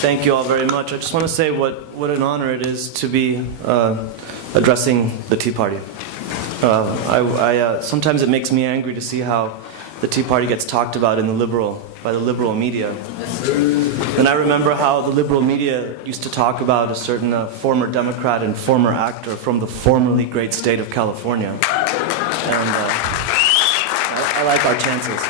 Thank you all very much. I just want to say what an honor it is to be addressing the Tea Party. Sometimes it makes me angry to see how the Tea Party gets talked about by the liberal media. And I remember how the liberal media used to talk about a certain former Democrat and former actor from the formerly great state of California. And I like our chances.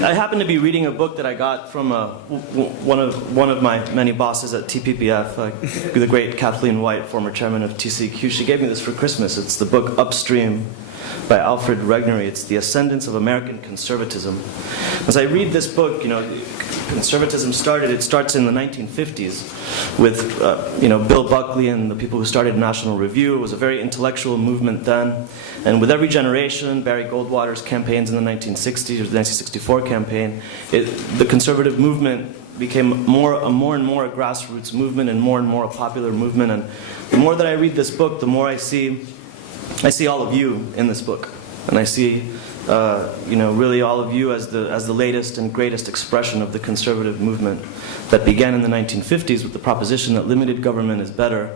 I happen to be reading a book that I got from one of my many bosses at TPPF, the great Kathleen White, former chairman of TCQ. She gave me this for Christmas. It's the book Upstream by Alfred Regnery. It's The Ascendance of American Conservatism. As I read this book, conservatism starts in the 1950s with Bill Buckley and the people who started National Review. It was a very intellectual movement then. And with every generation, Barry Goldwater's campaigns in the 1960s, or the 1964 campaign, the conservative movement became more and more a grassroots movement and more a popular movement. And the more that I read this book, the more I see all of you in this book. And I see really all of you as the latest and greatest expression of the conservative movement that began in the 1950s with the proposition that limited government is better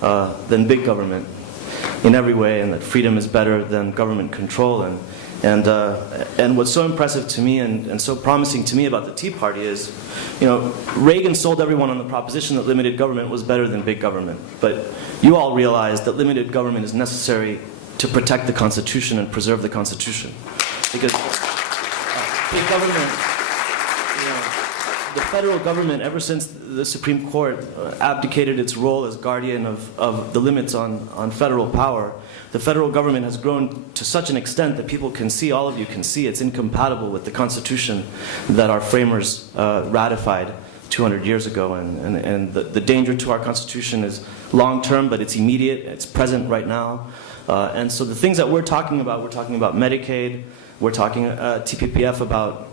than big government in every way, and that freedom is better than government control. And what's so impressive to me and so promising to me about the Tea Party is, Reagan sold everyone on the proposition that limited government was better than big government. But you all realize that limited government is necessary to protect the Constitution and preserve the Constitution. Because big government, the federal government, ever since the Supreme Court abdicated its role as guardian of the limits on federal power, the federal government has grown to such an extent that people can see, all of you can see, it's incompatible with the Constitution that our framers ratified 200 years ago. And the danger to our Constitution is long-term, but it's immediate, it's present right now. And so the things that we're talking about Medicaid, we're talking TPPF about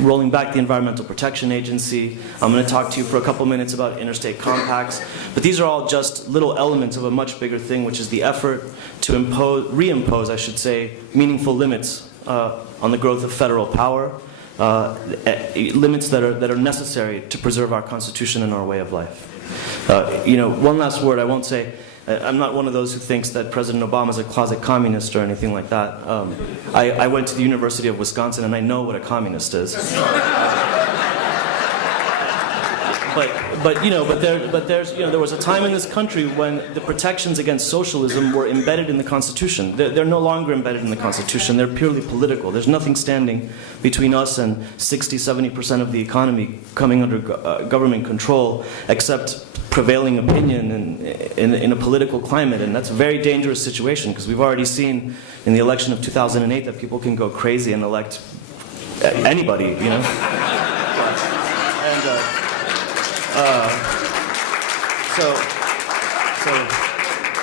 rolling back the Environmental Protection Agency. I'm going to talk to you for a couple minutes about interstate compacts. But these are all just little elements of a much bigger thing, which is the effort to reimpose, I should say, meaningful limits on the growth of federal power, limits that are necessary to preserve our Constitution and our way of life. One last word, I won't say, I'm not one of those who thinks that President Obama is a closet communist or anything like that. I went to the University of Wisconsin and I know what a communist is. There was a time in this country when the protections against socialism were embedded in the Constitution. They're no longer embedded in the Constitution. They're purely political. There's nothing standing between us and 60-70% of the economy coming under government control, except prevailing opinion in a political climate. And that's a very dangerous situation, because we've already seen in the election of 2008 that people can go crazy and elect anybody,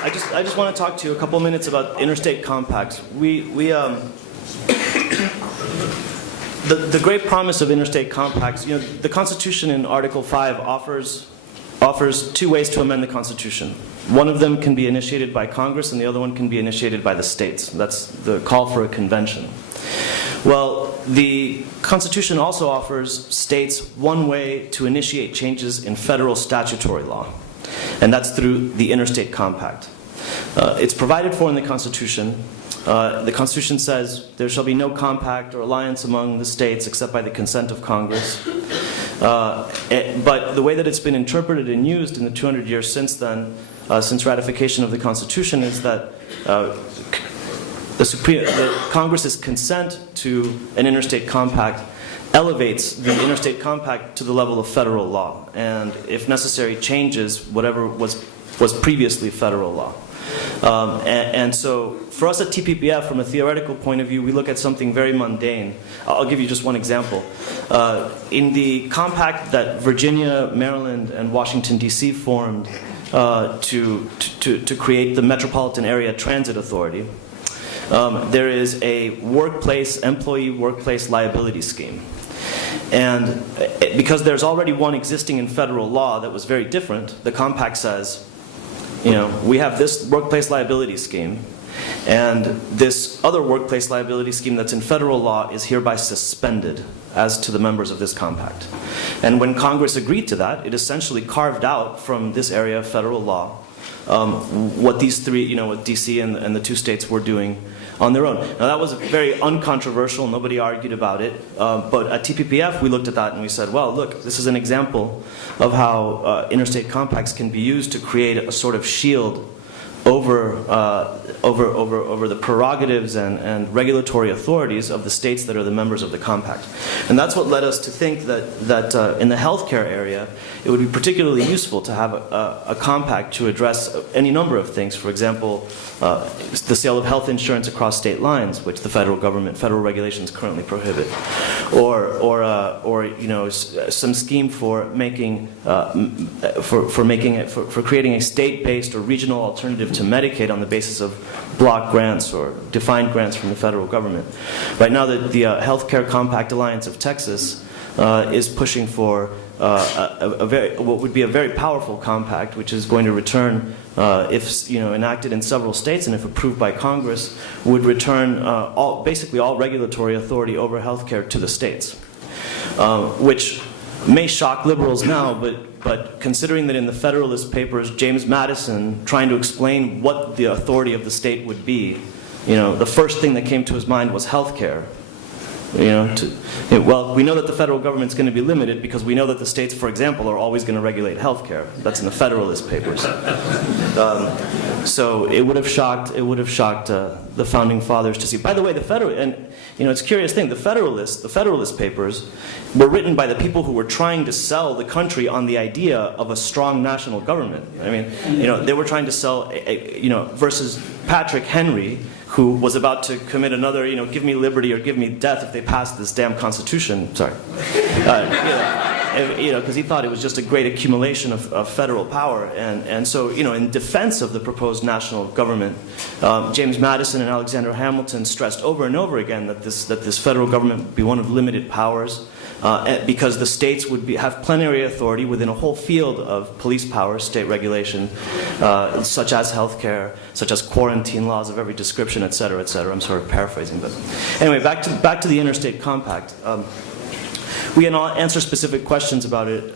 I just want to talk to you a couple minutes about interstate compacts. The great promise of interstate compacts, the Constitution in Article 5 offers two ways to amend the Constitution. One of them can be initiated by Congress and the other one can be initiated by the states. That's the call for a convention. Well, the Constitution also offers states one way to initiate changes in federal statutory law, and that's through the interstate compact. It's provided for in the Constitution. The Constitution says there shall be no compact or alliance among the states except by the consent of Congress. But the way that it's been interpreted and used in the 200 years since then, since ratification of the Constitution, is that the Congress's consent to an interstate compact elevates the interstate compact to the level of federal law, and if necessary changes whatever was previously federal law. And so for us at TPPF, from a theoretical point of view, we look at something very mundane. I'll give you just one example. In the compact that Virginia, Maryland, and Washington, D.C. formed to create the Metropolitan Area Transit Authority, there is a employee workplace liability scheme. And because there's already one existing in federal law that was very different, the compact says, we have this workplace liability scheme, And this other workplace liability scheme that's in federal law is hereby suspended as to the members of this compact. And when Congress agreed to that, it essentially carved out from this area of federal law what these three, what DC and the two states were doing on their own. Now that was very uncontroversial, nobody argued about it, but at TPPF we looked at that and we said, well, look, this is an example of how interstate compacts can be used to create a sort of shield over the prerogatives and regulatory authorities of the states that are the members of the compact. And that's what led us to think that in the healthcare area, it would be particularly useful to have a compact to address any number of things. For example, the sale of health insurance across state lines, which the federal regulations currently prohibit, or some scheme for creating a state-based or regional alternative to Medicaid on the basis of block grants or defined grants from the federal government. Right now, the Healthcare Compact Alliance of Texas is pushing for what would be a very powerful compact, which is going to return, if enacted in several states and if approved by Congress, would return basically all regulatory authority over healthcare to the states, which may shock liberals now, but considering that in the Federalist Papers, James Madison, trying to explain what the authority of the state would be, the first thing that came to his mind was healthcare. Well, we know that the federal government's going to be limited because we know that the states, for example, are always going to regulate healthcare. That's in the Federalist Papers. So it would have shocked the founding fathers to see. By the way, it's a curious thing. The Federalist Papers were written by the people who were trying to sell the country on the idea of a strong national government. I mean, they were trying to sell, versus Patrick Henry, who was about to commit another, give me liberty or give me death if they passed this damn Constitution. Sorry. Because he thought it was just a great accumulation of federal power. And so, in defense of the proposed national government, James Madison and Alexander Hamilton stressed over and over again that this federal government would be one of limited powers, because the states would have plenary authority within a whole field of police powers, state regulation, such as healthcare, such as quarantine laws of every description, et cetera, et cetera. I'm sort of paraphrasing, but anyway, back to the Interstate Compact. We can answer specific questions about it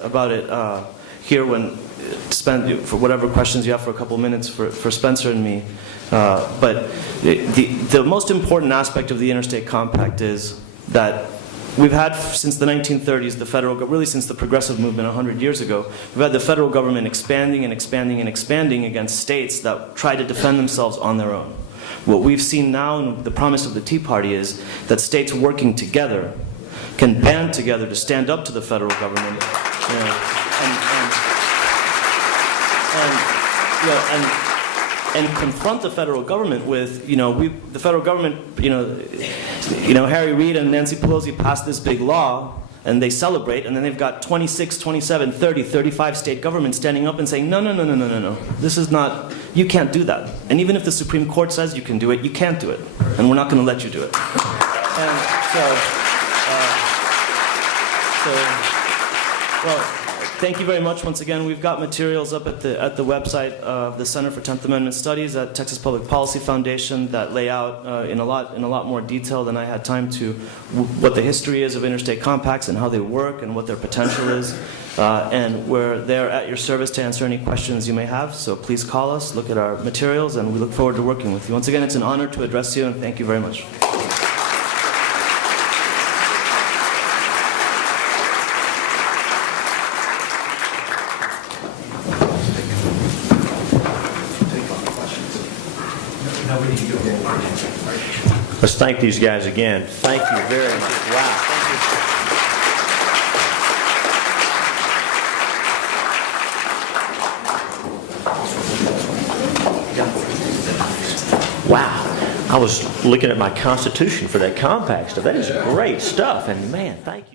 here when for whatever questions you have for a couple minutes for Spencer and me. But the most important aspect of the Interstate Compact is that we've had, since the 1930s, really since the progressive movement 100 years ago, we've had the federal government expanding and expanding and expanding against states that try to defend themselves on their own. What we've seen now, and the promise of the Tea Party, is that states working together can band together to stand up to the federal government, and confront the federal government with, the federal government, Harry Reid and Nancy Pelosi passed this big law, and they celebrate, and then they've got 26, 27, 30, 35 state governments standing up and saying, no, this is not, you can't do that. And even if the Supreme Court says you can do it, you can't do it, and we're not going to let you do it. And well, thank you very much once again. We've got materials up at the website of the Center for 10th Amendment Studies at Texas Public Policy Foundation that lay out in a lot more detail than I had time to what the history is of interstate compacts and how they work and what their potential is. And we're there at your service to answer any questions you may have. So please call us, look at our materials, and we look forward to working with you. Once again, it's an honor to address you, and thank you very much. Let's thank these guys again. Thank you very much. Wow. Wow. I was looking at my Constitution for that compact stuff. That is great stuff. And man, thank you.